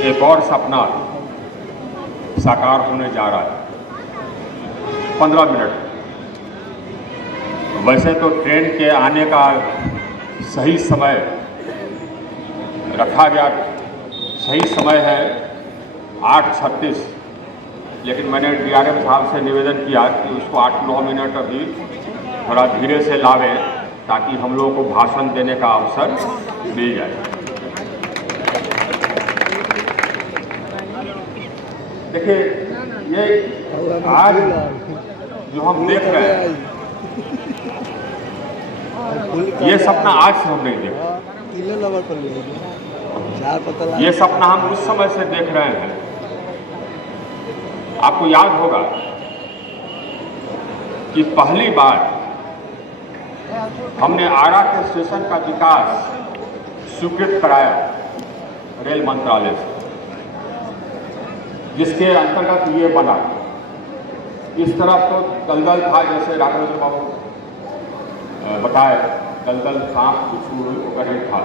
एक और सपना साकार होने जा रहा है। 15 मिनट। वैसे तो ट्रेन के आने का सही समय रखा गया, सही समय है 8:36, लेकिन मैंने DRM साहब से निवेदन किया कि उसको 8-9 मिनट अभी थोड़ा धीरे से लावें ताकि हम लोगों को भाषण देने का अवसर मिल जाए। देखिए, ये आज जो हम देख रहे हैं, ये सपना आज से हम नहीं देख रहे, ये सपना हम उस समय से देख रहे हैं। आपको याद होगा कि पहली बार हमने आरा के स्टेशन का विकास स्वीकृत कराया रेल मंत्रालय से, जिसके अंतर्गत ये बना। इस तरफ तो दलदल था, जैसे राघवेंद्र बाबू बताए, दलदल सांप बिच्छू वगैरह था।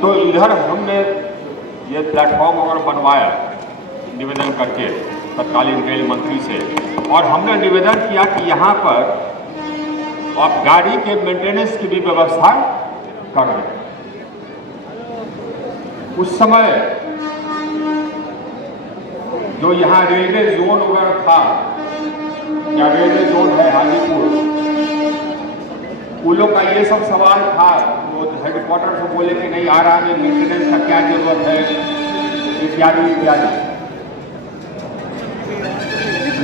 तो इधर हमने ये प्लेटफॉर्म वगैरह बनवाया निवेदन करके तत्कालीन रेल मंत्री से, और हमने निवेदन किया कि यहाँ पर आप गाड़ी के मेंटेनेंस की भी व्यवस्था कर दें। उस समय जो यहाँ रेलवे जोन वगैरह था, या रेलवे जोन है हाजीपुर, उन लोग का ये सब सवाल था। वो हेडक्वार्टर से बोले कि नहीं, आ रहा है, मेंटेनेंस का क्या जरूरत है, इत्यादि इत्यादि।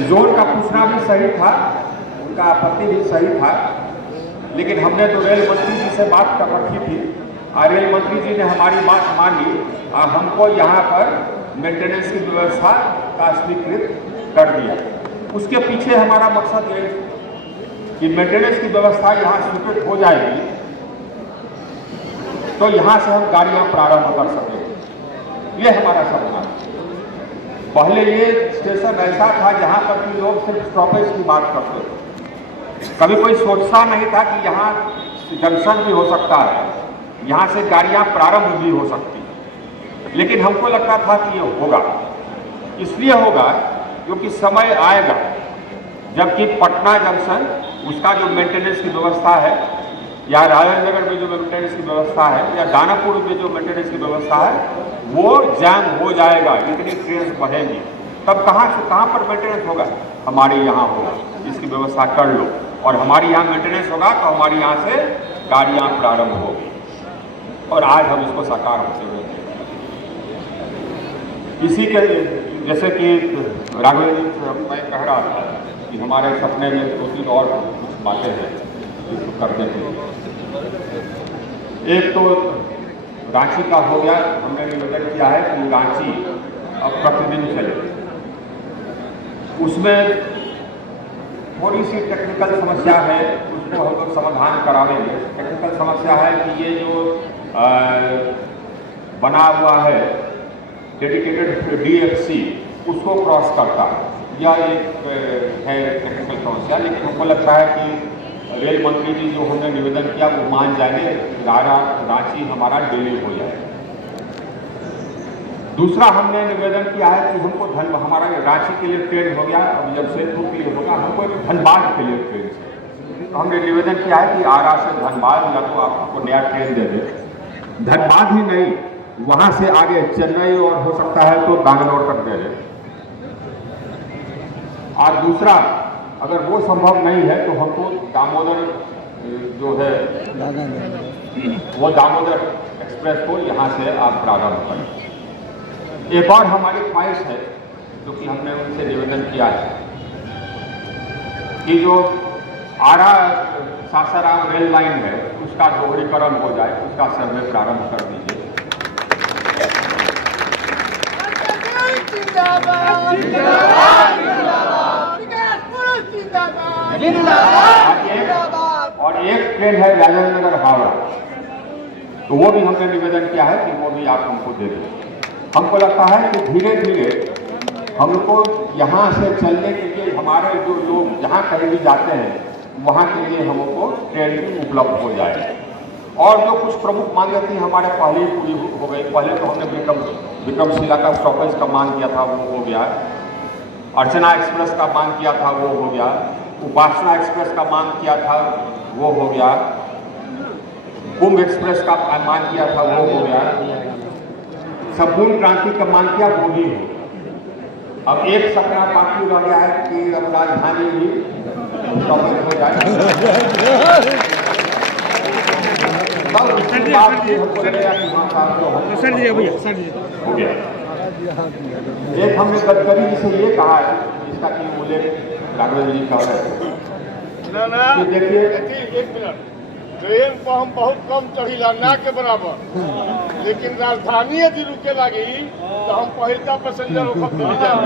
जोन का पूछना भी सही था, उनका आपत्ति भी सही था, लेकिन हमने तो रेल मंत्री जी से बात कर रखी थी और रेल मंत्री जी ने हमारी बात मानी और हमको यहाँ पर मेंटेनेंस की व्यवस्था का स्वीकृत कर दिया। उसके पीछे हमारा मकसद ये कि मेंटेनेंस की व्यवस्था यहाँ स्वीकृत हो जाएगी तो यहाँ से हम गाड़ियाँ प्रारंभ कर सकेंगे। ये हमारा सपना है। पहले ये स्टेशन ऐसा था जहाँ पर कि लोग सिर्फ स्टॉपेज की बात करते थे, कभी कोई सोचता नहीं था कि यहाँ जंक्शन भी हो सकता है, यहाँ से गाड़ियाँ प्रारंभ भी हो सकती हैं। लेकिन हमको लगता था कि ये होगा, इसलिए होगा क्योंकि समय आएगा जबकि पटना जंक्शन, उसका जो मेंटेनेंस की व्यवस्था है, या राजेंद्र नगर में जो मेंटेनेंस की व्यवस्था है, या दानापुर में जो मेंटेनेंस की व्यवस्था है, वो जैम हो जाएगा। इतनी ट्रेन बढ़ेंगी, तब कहाँ से कहाँ पर मेंटेनेंस होगा? हमारे यहाँ होगा। इसकी व्यवस्था कर लो और हमारे यहाँ मेंटेनेंस होगा तो हमारे यहाँ से गाड़ियाँ प्रारंभ होगी। और आज हम इसको साकार होते हुए इसी के, जैसे कि राघवेंद्र मैं कह रहा था कि हमारे सपने में 2-3 और कुछ बातें हैं जिसको करने के लिए। एक तो रांची का हो गया, हमने निवेदन किया है कि रांची अब प्रतिदिन चले। उसमें थोड़ी सी टेक्निकल समस्या है, उसको हम लोग समाधान करावेंगे। टेक्निकल समस्या है कि ये जो बना हुआ है डेडिकेटेड DFC, उसको क्रॉस करता है। यह एक है टेक्निकल समस्या, लेकिन हमको लगता है कि रेल मंत्री जी जो हमने निवेदन किया वो मान जाएंगे, रांची हमारा डिले हो जाए। दूसरा हमने निवेदन किया है कि हमको हमारा रांची के लिए ट्रेन हो गया, अब जब सेतु के लिए होगा, हमको एक धनबाद के लिए ट्रेन से, तो हमने निवेदन किया है कि आरा से धनबाद या तो आपको नया ट्रेन दे दे। धनबाद ही नहीं, वहाँ से आगे चेन्नई और हो सकता है तो बैंगलोर तक दे दे। और दूसरा, अगर वो संभव नहीं है तो हमको दामोदर जो है वो दामोदर एक्सप्रेस को यहाँ से आप प्रारंभ करें। एक और हमारी ख्वाहिश है जो कि हमने उनसे निवेदन किया है कि जो आरा सासाराम रेल लाइन है उसका दोहरीकरण हो जाए, उसका सर्वे प्रारंभ कर दीजिए। और एक ट्रेन है राजेंद्र नगर हावड़ा, तो वो भी हमने निवेदन किया है कि वो भी आप हमको दे दें। हमको लगता है कि धीरे धीरे हमको यहाँ से चलने के लिए हमारे जो लोग जहाँ कहीं भी जाते हैं वहाँ के लिए हमको ट्रेन उपलब्ध हो जाए। और जो कुछ प्रमुख मांगे थी हमारे पहले ही पूरी हो गई। पहले तो हमने विक्रमशिला का स्टॉपेज का मांग किया था, वो हो गया। अर्चना एक्सप्रेस का मांग किया था, वो हो गया। उपासना एक्सप्रेस का मांग किया था, वो हो गया। कुंभ एक्सप्रेस का मांग किया था, वो हो गया। संपूर्ण क्रांति का मांग किया, वो भी हो। अब एक सपना बाकी रह गया है कि अब राजधानी भी स्टॉपेज हो जाए। एक हमने गडकरी जी से ये कहा है, इसका कि उल्लेख राघवेंद्र जी का है। देखिए, एक मिनट, ट्रेन पर हम बहुत कम चढ़ीला ना के बराबर, लेकिन राजधानी यदि रुके लगी तो हम पहिलका पैसेंजर होकर चली जाए।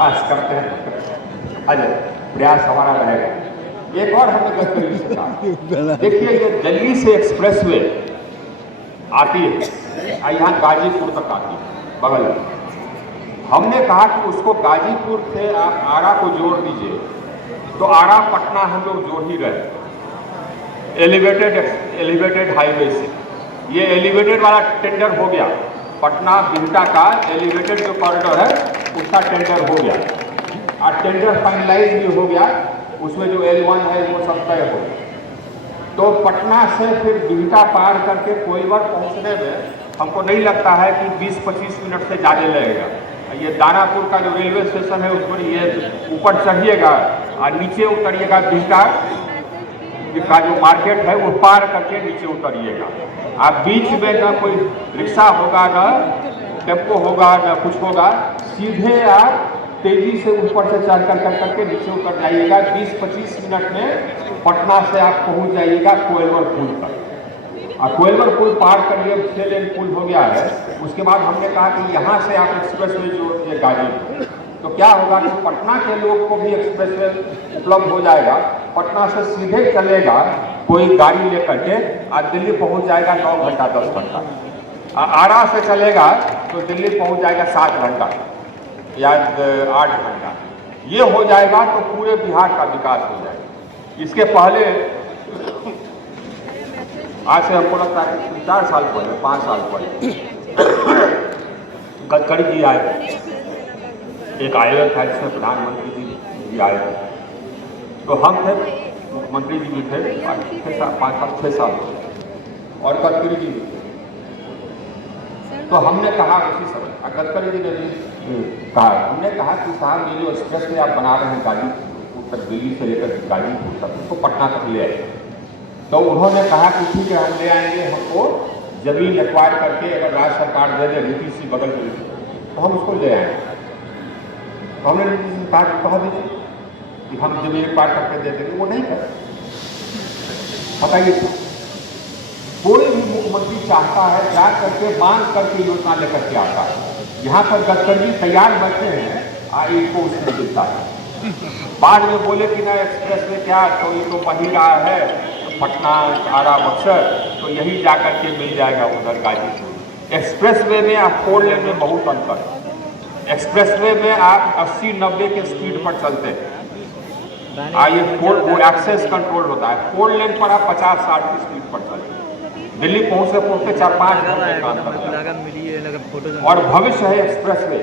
आज करते हैं, अरे प्रयास हमारा रहेगा। एक और हमने गडकरी से कहा, देखिए ये दिल्ली से एक्सप्रेसवे आती है, यहाँ गाजीपुर तक आती है बगल में। हमने कहा कि उसको गाजीपुर से आप आरा को जोड़ दीजिए, तो आरा पटना हम लोग जोड़ ही रहे एलिवेटेड हाईवे से। ये एलिवेटेड वाला टेंडर हो गया, पटना बिहटा का एलिवेटेड जो कॉरिडोर है उसका टेंडर हो गया, और टेंडर फाइनलाइज भी हो गया। उसमें जो L1 है वो सब तय हो गया। तो पटना से फिर बिहटा पार करके कोइलवर पहुंचने में हमको नहीं लगता है कि 20-25 मिनट से ज़्यादा लगेगा। ये दानापुर का जो रेलवे स्टेशन है उस पर ये ऊपर चढ़िएगा और नीचे उतरिएगा, बिहटा का जो मार्केट है वो पार करके नीचे उतरिएगा। आप बीच में ना कोई रिक्शा होगा, ना टेम्पो होगा, ना कुछ होगा, सीधे आप तेजी से ऊपर से चढ़ करके नीचे उतर जाइएगा। 20-25 मिनट में पटना से आप पहुंच जाइएगा कोइलवर पुल तक। और कोइलवर पुल पार करिए, 6 लेन पुल हो गया है। उसके बाद हमने कहा कि यहाँ से आप एक्सप्रेसवे जोड़ दिए गाजीपुर, तो क्या होगा कि पटना के लोग को भी एक्सप्रेसवे उपलब्ध हो जाएगा। पटना से सीधे चलेगा कोई गाड़ी लेकर के और दिल्ली पहुँच जाएगा 9 घंटा 10 घंटा। आरा से चलेगा तो दिल्ली पहुँच जाएगा 7 घंटा या 8 घंटा। ये हो जाएगा तो पूरे बिहार का विकास हो जाएगा। इसके पहले आज से हमको लगता है 4 साल पहले, 5 साल पहले गडकरी जी आए, एक आयोजन था जिसमें प्रधानमंत्री जी भी आए थे। तो हम थे, मुख्यमंत्री जी भी थे, 5-6 साल और गडकरी जी भी थे। तो हमने कहा उसी समय, गडकरी जी ने भी कहा, हमने कहा कि साहब ये जो एक्सप्रेस वे आप बना रहे हैं गाजीपुर तक, दिल्ली से लेकर गाजीपुर तक, उसको पटना तक ले आए। तो उन्होंने कहा कि ठीक है हम ले आएंगे, हमको जमीन एक्वायर करके अगर राज्य सरकार दे दे, नीतीश बगल में, तो हम उसको ले आएंगे। तो हमने नीतीश सरकार को कहा दीजिए कि हम जमीन एक्वायर करके दे देंगे, वो नहीं कर। बताइए, कोई भी मुख्यमंत्री चाहता है जा करके मांग करके योजना लेकर के आता है। यहाँ पर गडकरी तैयार बैठे हैं, इनको उसमें मिलता है। बाद में बोले कि ना एक्सप्रेस में क्या, तो ये तो वही रहा है पटना आरा बक्सर, तो यही जा करके मिल जाएगा उधर गाजीपुर। एक्सप्रेस वे में आप 4 लेन में बहुत अंतर है। एक्सप्रेस वे में आप 80-90 के स्पीड पर चलते हैं, ये 4 एक्सेस कंट्रोल होता है। 4 लेन पर आप 50-60 की स्पीड पर चलते हैं। दिल्ली पहुंचते 4-5 घंटे काम करता है। और भविष्य है एक्सप्रेस वे,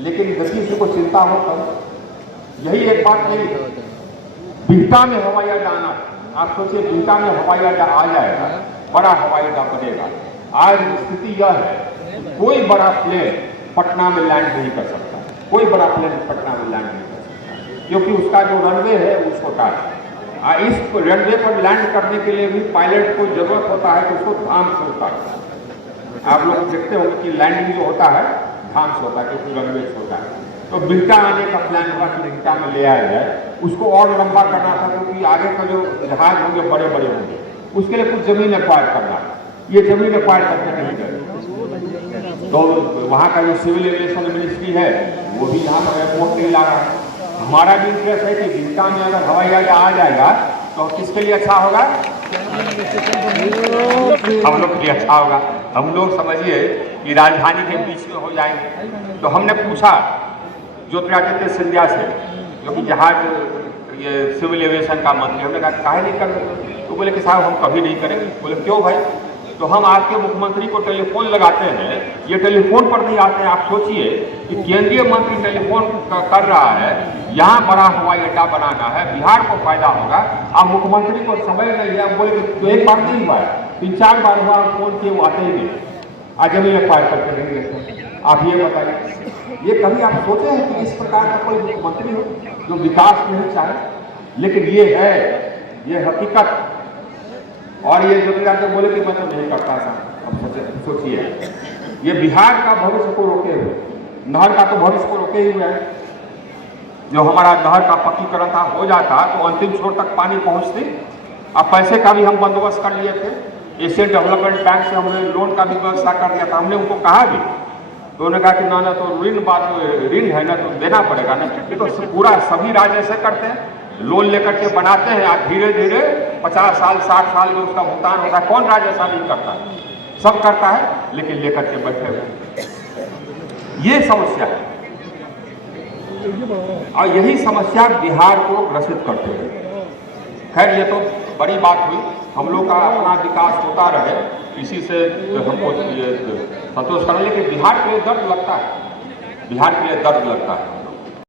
लेकिन गति से को चिंता हो तब। यही एक बात नहीं, बिहटा में हवाई अड्डा आना, आप सोचिए बिहटा में हवाई अड्डा आ जाएगा, बड़ा हवाई अड्डा बनेगा। आज स्थिति यह है कोई बड़ा प्लेन पटना में लैंड नहीं कर सकता, कोई बड़ा प्लेन पटना में लैंड नहीं कर सकता, क्योंकि उसका जो रनवे है वो छोटा है। इस रनवे पर लैंड करने के लिए भी पायलट को जरूरत होता है, तो उसको धाम से होता है। आप लोग देखते होंगे कि लैंडिंग जो होता है धाम से होता है, क्योंकि रनवे छोटा है। तो बिहटा आने का प्लान हुआ कि बिहटा में ले आया जाए। उसको और लंबा करना था, क्योंकि आगे का जो जहाज होंगे बड़े बड़े होंगे, उसके लिए कुछ जमीन एक्वायर करना। ये जमीन एक्वायर करके नहीं गए, तो वहाँ का जो सिविल एविएशन मिनिस्ट्री है वो भी यहाँ पर एयरपोर्ट नहीं ला रहा है। हमारा भी इंटरेस्ट है कि बिहटा में अगर हवाई अड्डा आ जाएगा तो किसके लिए अच्छा होगा? हम लोग के लिए अच्छा होगा। हम लोग समझिए कि राजधानी के बीच में हो जाएंगे। तो हमने पूछा ज्योतिरादित्य सिंधिया से, जो कि जहाज ये सिविल एविएशन का मंत्री, हमने कहा काहे नहीं कर रहे? तो बोले कि साहब हम कभी नहीं करेंगे। बोले क्यों भाई? तो हम आपके मुख्यमंत्री को टेलीफोन लगाते हैं, ये टेलीफोन पर नहीं आते हैं। आप सोचिए कि केंद्रीय मंत्री टेलीफोन कर रहा है, यहाँ बड़ा हवाई अड्डा बनाना है, बिहार को फायदा होगा, आप मुख्यमंत्री को समय नहीं है। बोले तो एक बार नहीं हुआ है, 3-4 बार हुआ, फोन किए वो आते ही नहीं, आज जमीन एक्वायर करके नहीं देते। आप ये बताइए, ये कभी आप सोचे हैं कि इस प्रकार का कोई मुख्यमंत्री हो जो विकास नहीं चाहे? लेकिन ये है, ये हकीकत। और ये जो भी बोले कि मैं तो नहीं करता था, अब सोचिए, ये बिहार का भविष्य को रोके हुए, नहर का तो भविष्य को रोके ही हुए है। जो हमारा नहर का पक्कीकरण था हो जाता तो अंतिम छोर तक पानी पहुंचती। अब पैसे का भी हम बंदोबस्त कर लिए थे, एशियन डेवलपमेंट बैंक से हमने लोन का भी व्यवस्था कर दिया था। हमने उनको कहा भी, तो उन्होंने कहा कि ना तो ऋण है ना, तो देना पड़ेगा ना। तो पूरा सभी राज्य ऐसे करते हैं, लोन लेकर के बनाते हैं, आज धीरे धीरे 50 साल 60 साल में उसका भुगतान होता है। कौन राज्य ऐसा नहीं करता? सब करता है, लेकिन लेकर के बैठे हुए। ये समस्या है, और यही समस्या बिहार को ग्रसित करते हैं। खैर, ये तो बड़ी बात हुई, हम लोग का अपना विकास होता रहे, इसी से हमको संतोष करना। लेकिन बिहार के लिए दर्द लगता है, बिहार के लिए दर्द लगता है।